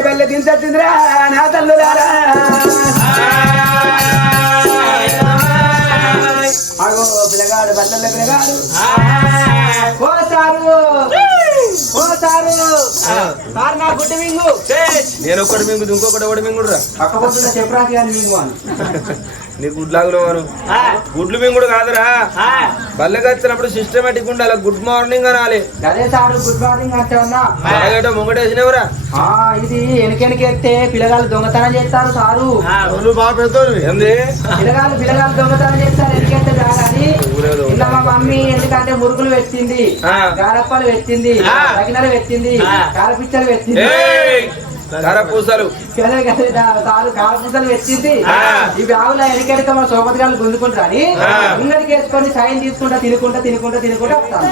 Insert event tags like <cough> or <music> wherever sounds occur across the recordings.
బెల్ల దించచ్చిందిరా నా తల్లులారా. అగో పిల్లగాడు బల్లెల్ల పిల్లగాడు. పోతారు పోతారు సార్ నా గుడ్డి మింగు. నేను ఒకటి మింగుడు ఇంకొకటి ఒకటి మింగుడు రా పక్కపోతున్న చెప్పరాకి కానీ మింగు అని నీ గుడ్లాగులో వారు గుడ్లు మింగుడు కాదురా. బల్లెకి వచ్చినప్పుడు సిస్టమేటిక్ ఉండాలి. గుడ్ మార్నింగ్ అనాలి. అదే సార్ గుడ్ మార్నింగ్ అంటే ఉన్నా. ముంగటేసినవరా. ఆ, ఇది వెనకెనకి ఎత్తే పిల్లగాళ్ళు దొంగతనం చేస్తారు సారు. బాగా పెద్దోళ్ళు ఏంది? పిల్లగాళ్ళు పిల్లగాళ్ళు దొంగతనం చేస్తారు ఎందుకంటే కానీ ఇలా మా మమ్మీ ఎందుకంటే మురుగులు పెట్టింది. ఆ. గారప్పలు పెట్టింది. ఆ. తగినలు పెట్టింది. కారపిచ్చలు పెట్టింది! కారపూసలు. కారపూసలు. ఆ. ఈ బ్యాగులో వెనకెడక మన సోపతి గారు గుంజుకుంటారని తీసుకుంటా తినుకుంటా తినుకుంటా తినుకుంటా వస్తాను.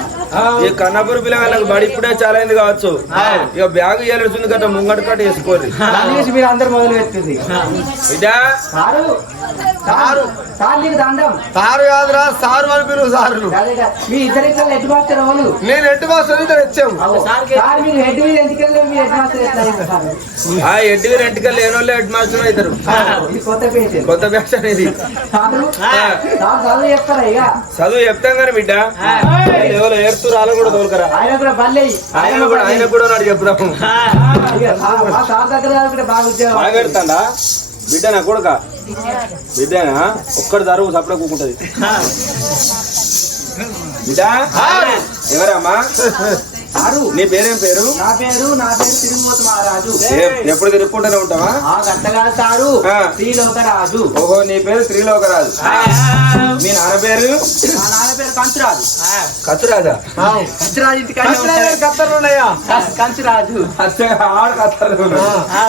ఈ కన్నపూర్ పిల్లగాళ్ళకి బడి ఇప్పుడే చాలా అయింది కావచ్చు. ఇక బ్యాగ్ ఇయ్యాల్సింది కదా ముంగట కట్ట వేసుకోర్రి. అనేసి మీరు అందరు మొదలు పెట్టింది. సారు. సారు. సార్ నీకు దండం. సారు కాదురా సారు అని పిలువు సారు గదే గా- మీ ఇద్దరి ఇట్లా హెడ్ మాస్టర్ నేను ఎట్టి మాస్టర్ ఇద్దరు వచ్చాము సార్ మీరు హెడ్ మీద ఎందుకు మీ హెడ్ మాస్టర్ ఆ ఎడ్డి రెంటికల్ లేని వాళ్ళు హెడ్ మాస్టర్ అవుతారు. కొత్త బ్యాచ్ అనేది. చదువు చెప్తాం కానీ బిడ్డ. ఎవరు ఏడుతూ రాళ్ళు కూడా తోలుకరా ఆయన కూడా ఆయన కూడా నాడు చెప్తాము బాగా పెడతాడా? బిడ్డ నా కొడుక. బిడ్డనా? ఒక్కడి దరువు సపడ కూకుంటది. బిడ్డ? ఎవరమ్మా? సారు నీ పేరేం పేరు? నా పేరు నా పేరు తిరుగుబోతు మహారాజు. ఏ- ఎప్పుడు తిరుక్కుంటూనే ఉంటావా? ఆ గట్టగా సారు ఆ. శ్రీలోక రాజు ఓహో నీ పేరు త్రిలోకరాజు. మీ నాన్న పేరు? మా నాన్న పేరు కంచురాజు. కత్తురాజా కంచురాజు? ఇంటికాడ కత్తలు ఉన్నాయా? కంచురాజు. ఆడు కత్తరు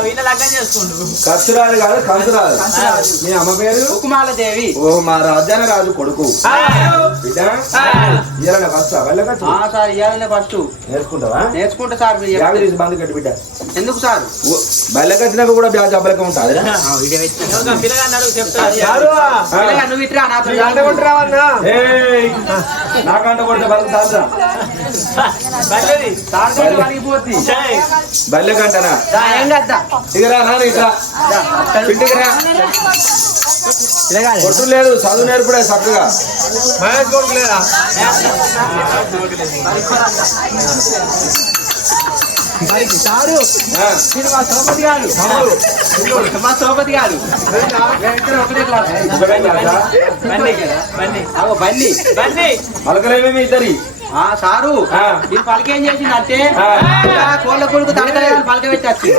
వీళ్ళ లగ్గం చేసుకుంటు కత్తురాజు కాదు కంచురాజు. కంచురాజు. మీ అమ్మ పేరు? ఉకుమాల దేవి ఓ మా రాజ్యాన రాజు కొడుకు. ఇయ్యాల ఫస్ట్ వెళ్ళకచ్చు ఆ? సార్ ఫస్ట్ నేర్చుకుంటావా? నేర్చుకుంటా సార్ మీరు బ్యాగ్ చెప్తే. తీసి బంద్ కట్టి బిడ్డ. ఎందుకు సార్? బయటకు వచ్చినాక కూడా బ్యాగ్ అబ్బలక ఉంటుంది నాకంట కొడితే. బల్లెకంటనా ఇగరా ఇట్లా ఇంటికి రా. కొట్టు లేదు చదువు నేర్పడే చక్కగా. మహేష్ కొడుకు లేదా? సారు మీరు మా సోపతి గారు. మా సోపతి గారు. ఇద్దరి. సారు. ఈ పలక చేసిందంటే కోళ్ళ కొడుకు తడకలేదని పలక పెట్టచ్చు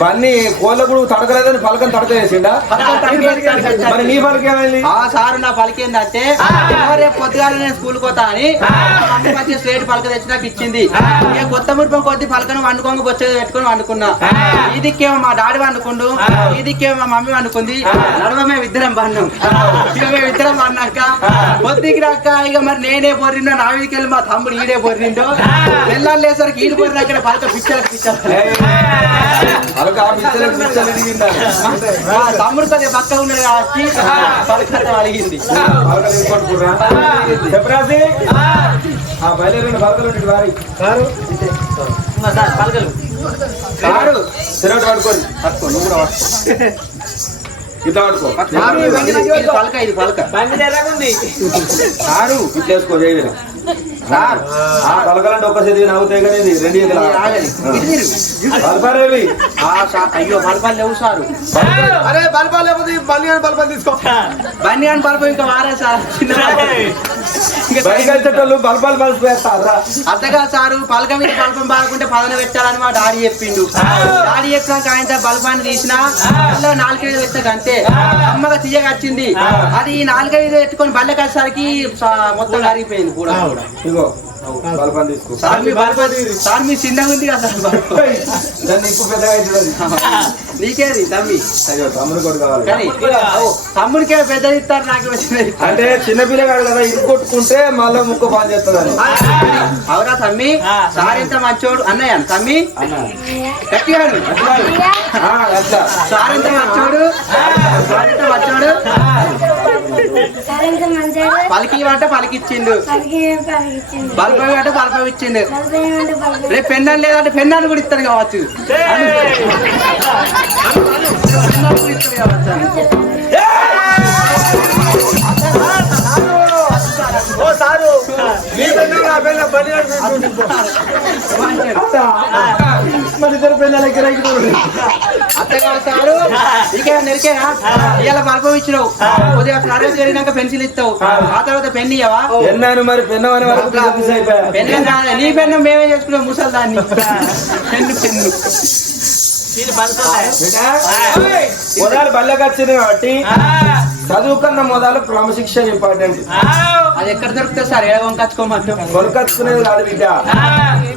బన్నీ కోళ్ళ కూడా తడకలేదని పలకని తడక చేసిండా మరి నీ పలక ఏమైంది? ఆ సారు నా పలక ఏంటంటే రేపు పొద్దుగాల నేను స్కూల్ పోతా అని మంచి స్లేట్ పలక తెచ్చి నాకు ఇచ్చింది. ఇక కొత్త మురిపం కొద్ది పలకను వండుకోంగ బొచ్చేది పెట్టుకొని వండుకున్నా. ఈ దిక్కేమో మా డాడీ వండుకుండు ఈ దిక్కేమో మా మమ్మీ వండుకుంది. నడుమ మేము ఇద్దరం పన్నాం ఇక మేము ఇద్దరం పన్నాక పొద్దుకి రాక ఇక మరి నేనే బొర్రిండో నా మీదకి వెళ్ళి మా తమ్ముడు ఈడే బొర్రిండో వెళ్ళాలి లేసరికి ఈడు బొర్రిన అక్కడ పలక పిచ్చలకు పిచ్చలు తమ్ముడు కొద్దిగా పక్క కాబట్టి పలక అడిగింది. చెప్పరాసి ఆ. బయలుదేరిన పలకలు ఉంటాయి వారి. పలకలు కారు. తిరగటి పడుకోండి పట్టుకో నువ్వు కూడా పట్టుకో. ఇట్లా పడుకో ఇది పలక ఇది పలక. కారు. ఇట్లా వేసుకో చేయదు సార్ ఆ పలకలంటే ఒక్క చేతి నవ్వుతాయి కానీ ఇది రెండు సా- అయ్యో బల్పాలు లేవు సారు. అరే బల్పాలు లేకపోతే బల్లి అని బల్పాలు తీసుకో. బండి అని బల్పం ఇంకా వారే సార్. ఇంకా బయట వచ్చేటోళ్ళు బల్పాలు బల్పు వేస్తారా అంతగా సారు పలక మీద బల్పం బాగుంటే పదన పెట్టాలని మా డాడీ చెప్పిండు డాడీ చెప్పినాక ఆయన బల్పాన్ని తీసిన అందులో నాలుగైదు వచ్చాక అంతే. అమ్మగా తీయగా వచ్చింది అది నాలుగైదు ఎత్తుకొని బల్లె సా- మొత్తం కరిగిపోయింది కూడా కూడా. ఇగో <laughs> నీకేది తమ్మి. తమ్ముడు తమ్ముడికే పెద్దది ఇస్తారు నాకు అంటే చిన్నపిల్లగాడు కదా ఇది కొట్టుకుంటే మళ్ళీ ముక్క పని చేస్తుందని అవునా తమ్మి? సార్ ఎంత మంచోడు? అన్నయ్య తమ్మి? అట్లా సార్ ఎంత మంచోడు? సార్ ఎంత మంచోడు? పలికి అంటే పలికిచ్చిండు. బల్బ అంటే బల్బ ఇచ్చిండు రేపు పెన్నాను లేదంటే పెన్నాను కూడా ఇస్తాడు కావచ్చు. పెన్నాను కూడా ఇస్తాడు కావచ్చు ఓ సారు మీ పెన్ను నా పెన్ను బండి ఇద్దరు పెళ్ళకి అత్తగా సారు ఇకే నెరికేనా ఇవాళ బల్బం ఇచ్చినావు. కొద్దిగా కాలేజ్ జరిగినాక పెన్సిల్ ఇస్తావు. ఆ తర్వాత పెన్ ఇయ్యవా? ఎన్నాను మరి? పెన్ను కాదు నీ పెన్ను మేమే చేసుకున్నాం ముసలి దాన్ని పెన్ను. పెన్ను మొదలు బల్లెకి వచ్చింది కాబట్టి చదువు కన్నా మొదలు క్రమశిక్షణ ఇంపార్టెంట్. అది ఎక్కడ దొరుకుతుంది సార్? ఏ వంకచ్చుకోమంటాం కొనుకొచ్చుకునేది కాదు బిడ్డ.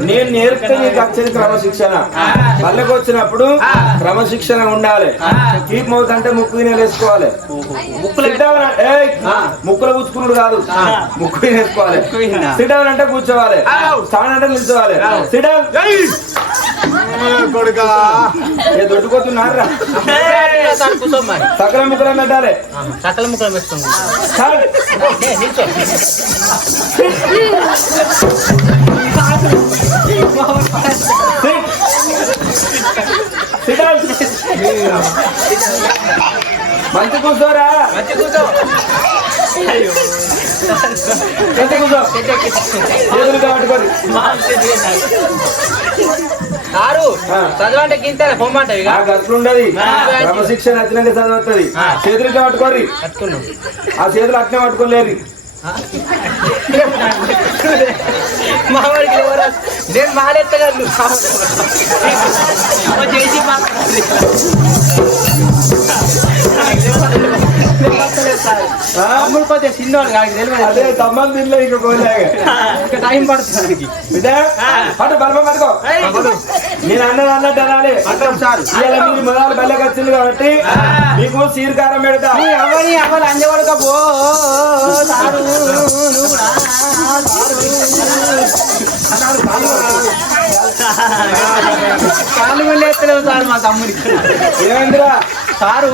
నేను నేర్పితే నీకు వచ్చేది క్రమశిక్షణ. పల్లెకి వచ్చినప్పుడు క్రమశిక్షణ ఉండాలి. కీప్ మౌత్ అంటే ముక్కు వినేసుకోవాలి ముక్కులు. ముక్కులు పుచ్చుకున్నాడు కాదు. ముక్కు వినా. సిడౌన్ అంటే కూర్చోవాలి. స్టాండ్ అంటే నిల్చోవాలి. సిడౌన్ కొడుకా. దొడ్డుకోతున్నారా కూర్చో సకల ముక్కలు పెట్టాలి. ముక్కలు. మంచి కూర్చోరా. మంచి కూర్చో. మంచి కూర్చో. చేతులు కట్టుకొని సారు ఆ. చదవంటే గింత ఆ. గట్లుండదు క్రమశిక్షణ వచ్చినాక చదవతుంది. చేతులు పట్టుకోరి ఆ చేతులు అట్నే పట్టుకోలేరు మావాడికి ఎవరు నేను మాలెత్తగలను చేసి ఆ? అమ్ముడు కొద్దిగా చిన్నవాడు నాకు అదే తెలియదు. తమ్మలు తినలే ఇంకా టైం పడుతుంది. పట్టు బలప పట్టుకో. నేను అన్నది అన్నట్టు అనాలి అంటాం సార్ మీరు మొదలు బల్లెకి వచ్చింది కాబట్టి మీకు సీరకారం పెడతా. నీ అవ్వని అవ్వాలి అంజవడక పో సారు. సారు. మా తమ్ముడికి ఏమైందిరా? సారు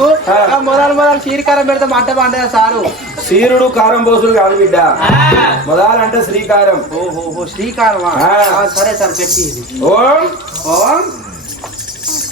మొదలు మొదలు చీరికారం పెడితే మంట పండదు సారు? సీరుడు కారం పోసుడు కాదు బిడ్డ. మొదలంటే శ్రీకారం. ఓహో. ఆ, సరే సార్ పెట్టి ఓం ఓం.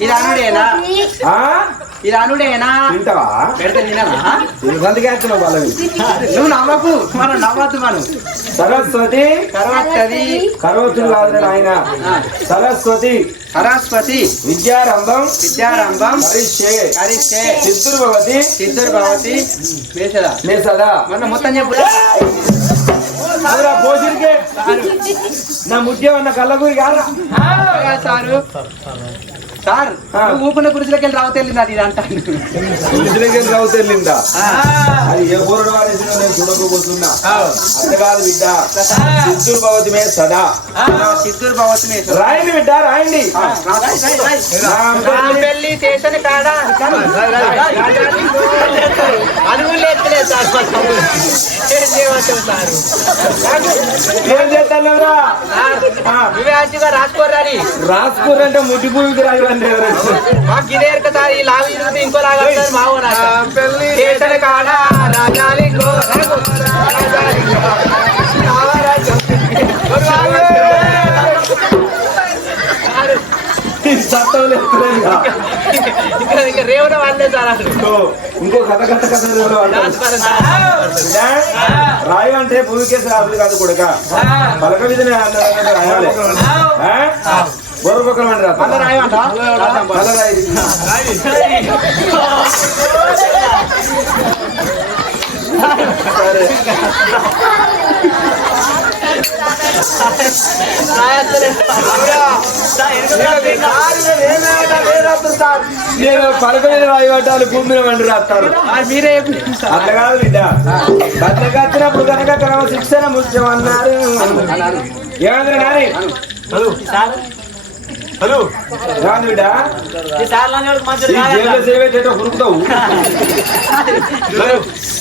ఇది అనుడేనా? ఇది అనుడేనా? తింటావా? పెడితే తిననా? తినదందుకే వచ్చినావు వాళ్ళవి నువ్వు నవ్వకు మనం నవ్వద్దు మనం. సరస్వతి. కరోచుడు కాదు ఆయన సరస్వతి. సరస్వతి. విద్యారంభం. విద్యారంభం. సిద్ధురు భవతి సిద్ధురు భవతి మేషద నే సదా మొన్న మొత్తం చెప్పు. నా ముత్యం అన్న కళ్ళగురి కాదా సారు. సార్ ఊకున్న కుర్చీలోకి వెళ్ళి రావు తెలియదు అది అంటాను ఇంటికి రావు తెల్లిందా ఆ. అది ఏ బోరుడు వారేసినా నేను చూడకపోతున్నా. అంత కాదు బిడ్డ. సిద్ధురు భవతి మే సదా సిద్ధురు భవతి మేషద రాయండి బిడ్డ రాయండి నా పెళ్ళి స్టేషన్ కాడ అనుగులు ఎత్తలేదు సార్. ఏం చేస్తారా నువ్వే మంచిగా రాసుకోరాని రాసుకోరు అంటే ముట్టి పూజకి రాయరండి ఎవరైనా మాకు ఇదే సార్ ఈ ఇంకో లాగా మా ఊరు కాడ రాజాలి రాజాలి ఇంకా రేవున వాళ్ళే ఇంకో కథ కథ కథ రాయి అంటే భూమికేసి రాదు కాదు కొడుక పలక మీద రాయాలి ఆ? బొర్ర పక్కన వండి రా. మళ్ళా రాయమంట మళ్ళా రాయి. నేను మీద రాయి పట్టాలి భూమి మీద వండి రాస్తారు మీరే. అట్లా కాదు బిడ్డ. వచ్చినప్పుడు కనుక క్రమ శిక్షణ ముఖ్యం అన్నారు ఏమంటారు నాని హలో. ఈ మంచిది కాదు జేబులో సేవ చేయటం కొనుక్కుతావు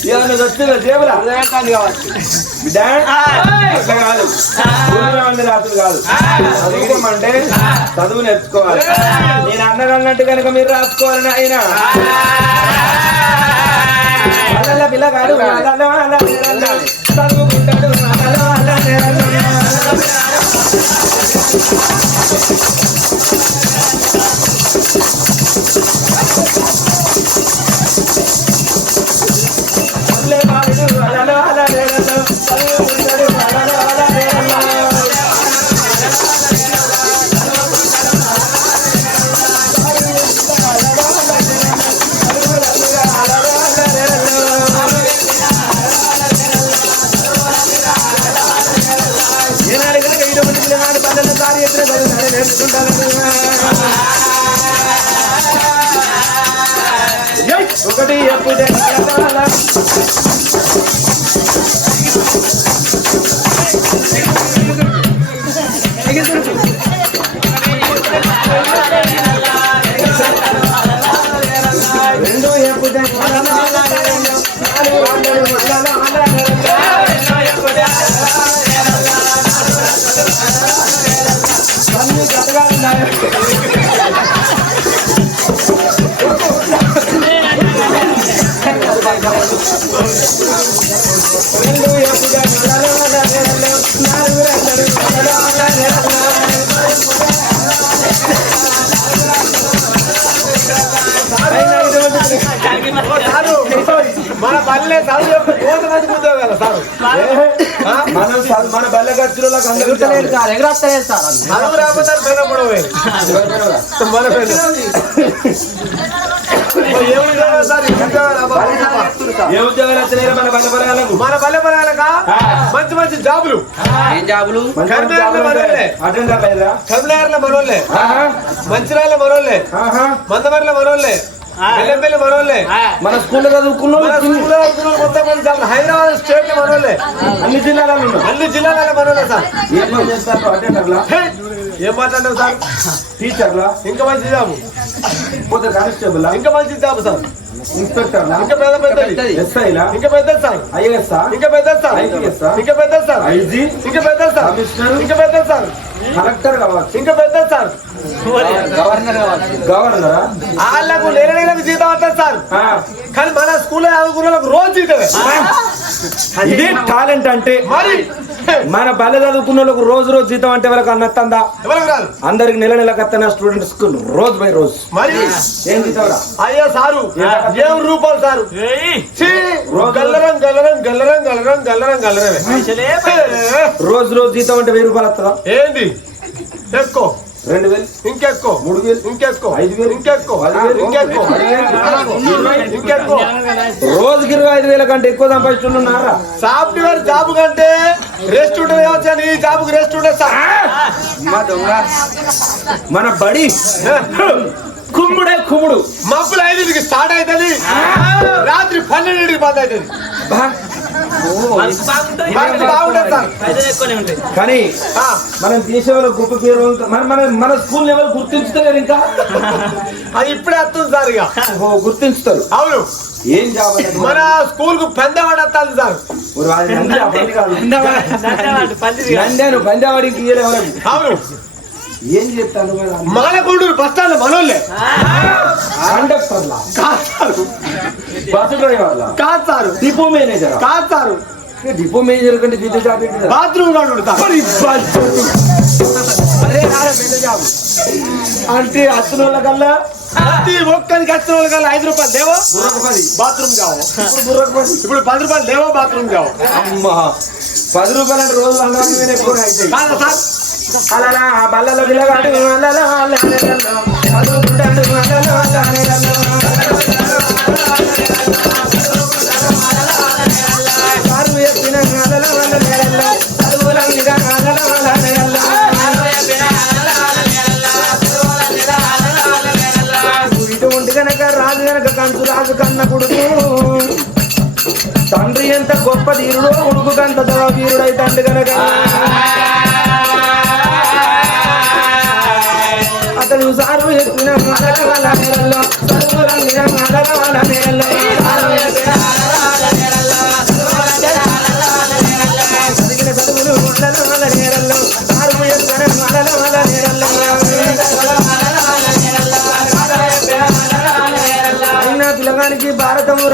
ఏమన్నా వస్తుందా జేబులా? అర్థమవుతుంది కావచ్చు. బిడ్డ? అట్లా కాదు. రాత్రులు కాదు. చదువుకోమంటే చదువు నేర్చుకోవాలి. నేను అన్నదన్నట్టు కనుక మీరు రాసుకోవాలని ఆయన. పిల్లగాడు నేరల్ల చదువుకుంటాడు. మన పల్లె చదువు చెప్పి కోత మంది ఉద్యోగాలు సారు మనం మన ఖర్చులకు అందరూ సార్ ఎగురత్తలేదు సార్ చదువు రాకపోతే పెనపడవే మన పెళ్ళి ఏ ఉద్యోగాలు సార్. ఏ ఉద్యోగాలు వచ్చినాయి మన బల్ల బలగాలకు మన పల్లె పల్లెలక మంచి మంచి జాబులు. ఏం జాబులు? కర్ణాటకలో మనోళ్ళే. కమిలార్ల మనోళ్ళే. మంచిరాళ్ళ మనోళ్ళే. మందమర్ల మనోళ్ళే. ఎల్లెంపల్లి మనోళ్ళే. మన స్కూల్లో చదువుకున్న మొత్తం మంది జాబులు. హైదరాబాద్ స్టేట్లో మనోళ్ళే. అన్ని జిల్లాలలో అన్ని జిల్లాల మనోళ్ళే సార్. ఏం చేస్తారు అటెండర్లా! ఏం మాట్లాడినావు సార్? టీచర్లా? ఇంకా మంచి జాబు? పోతే కానిస్టేబుల్ ఇంకా మంచి జాబు సార్. ఇన్స్పెక్టర్లా? ఇంకా పెద్ద పెద్దది. ఎస్ఐలా? ఇంకా పెద్దది సార్. ఐఎస్ ఇంకా పెద్దది సార్. IPS ఆ? ఇంకా పెద్దది సార్. ఐజీ? ఇంకా పెద్దది సార్. కమిషనర్? ఇంకా పెద్దది సార్. కలెక్టర్ కావచ్చు. ఇంకా పెద్దది సార్. గవర్నర్ కావచ్చు. గవర్నరా? వాళ్ళకు నెల నెలకు జీతం వస్తుంది సార్. కానీ మన స్కూల్లో చదువుకున్న రోజు జీతమే. ఇదే టాలెంట్ అంటే. మరి మన బల్ల చదువుకున్న వాళ్ళకు రోజు రోజు జీతం అంటే వాళ్ళకి రాదు? అందరికి నెల నెల కత్తన స్టూడెంట్స్కు రోజు బై రోజు. మరి? ఏం అయ్యో సారు ఏం రూపాయలు సారు! గల్లరం గల్లరం గల్లరం గల్లరం గల్లరం గల్లరమే. రోజు రోజు జీతం అంటే వెయ్యి రూపాయలు వస్తుందా? ఏంది? ఎక్కువ రెండు వేలు. మూడు వేలు. ఐదు వేలు. రోజుకి ఇరవై ఐదు వేల కంటే ఎక్కువ సంపాదిస్తున్నారా సాఫ్ట్వేర్ జాబ్ కంటే రెస్ట్ ఉంటుంది కావచ్చు ఈ జాబ్ రెస్ట్ ఉంటుంది సార్. మా దొంగ. మన బడి. కుమ్ముడే కుమ్ముడు. మబ్బులు ఐదుకి స్టార్ట్ అవుతుంది. రాత్రి పన్నెండింటికి బంద్ అవుతుంది. కానీ ఆ, మనం దేశం వాళ్ళ గొప్ప పేరు. మన మన మన స్కూల్ లెవెల్ గుర్తించుతలేరు ఇంకా? <laughs> అది ఇప్పుడే వస్తుంది సార్ ఇక. ఓ, గుర్తించుతారు. అవును. ఏం అనేది? మన స్కూల్కు పెద్ద వస్తుంది సార్. ఇయ్యలే వాళ్ళకి. అవును. ఏం చెప్తాను? మాలకొండూరు బస్ స్టాండ్ మనోళ్ళే. కండక్టర్లా సారు బస్సు డ్రైవర్లా? కాదు సారు డిపో మేనేజర్? కాదు సారు డిపో మేనేజర్ కంటే పెద్ద జాబ్? బాత్రూమ్ గాడు రాలే పెద్ద జాబ్. అంటే అతను వాళ్ళ కల్లా? ప్రతి ఒక్కరికి వచ్చిన వాళ్ళకి ఐదు రూపాయలు దేవో పది బాత్రూమ్ కావు. ఇప్పుడు బుర్రకు పది ఇప్పుడు పది రూపాయలు దేవో బాత్రూమ్ కావు? అమ్మా. పది రూపాయలు అంటే రోజు ఎక్కువ అవుతాయి కాదా సార్? అలా ఆ బల్లలో అలలా చదువుకుంటాడు అలలా. అలలా సారు అలలా అలలా రాజు గనక కంచు రాజు కన్న కొడుకు. తండ్రి ఎంత గొప్ప ధీరుడో కొడుకు కంత వీరుడై తండ్రి నేతలు సారు ఎత్తున మదల వాళ్ళ నేరల్లో సరుకులందిన మదల వాళ్ళ భారతము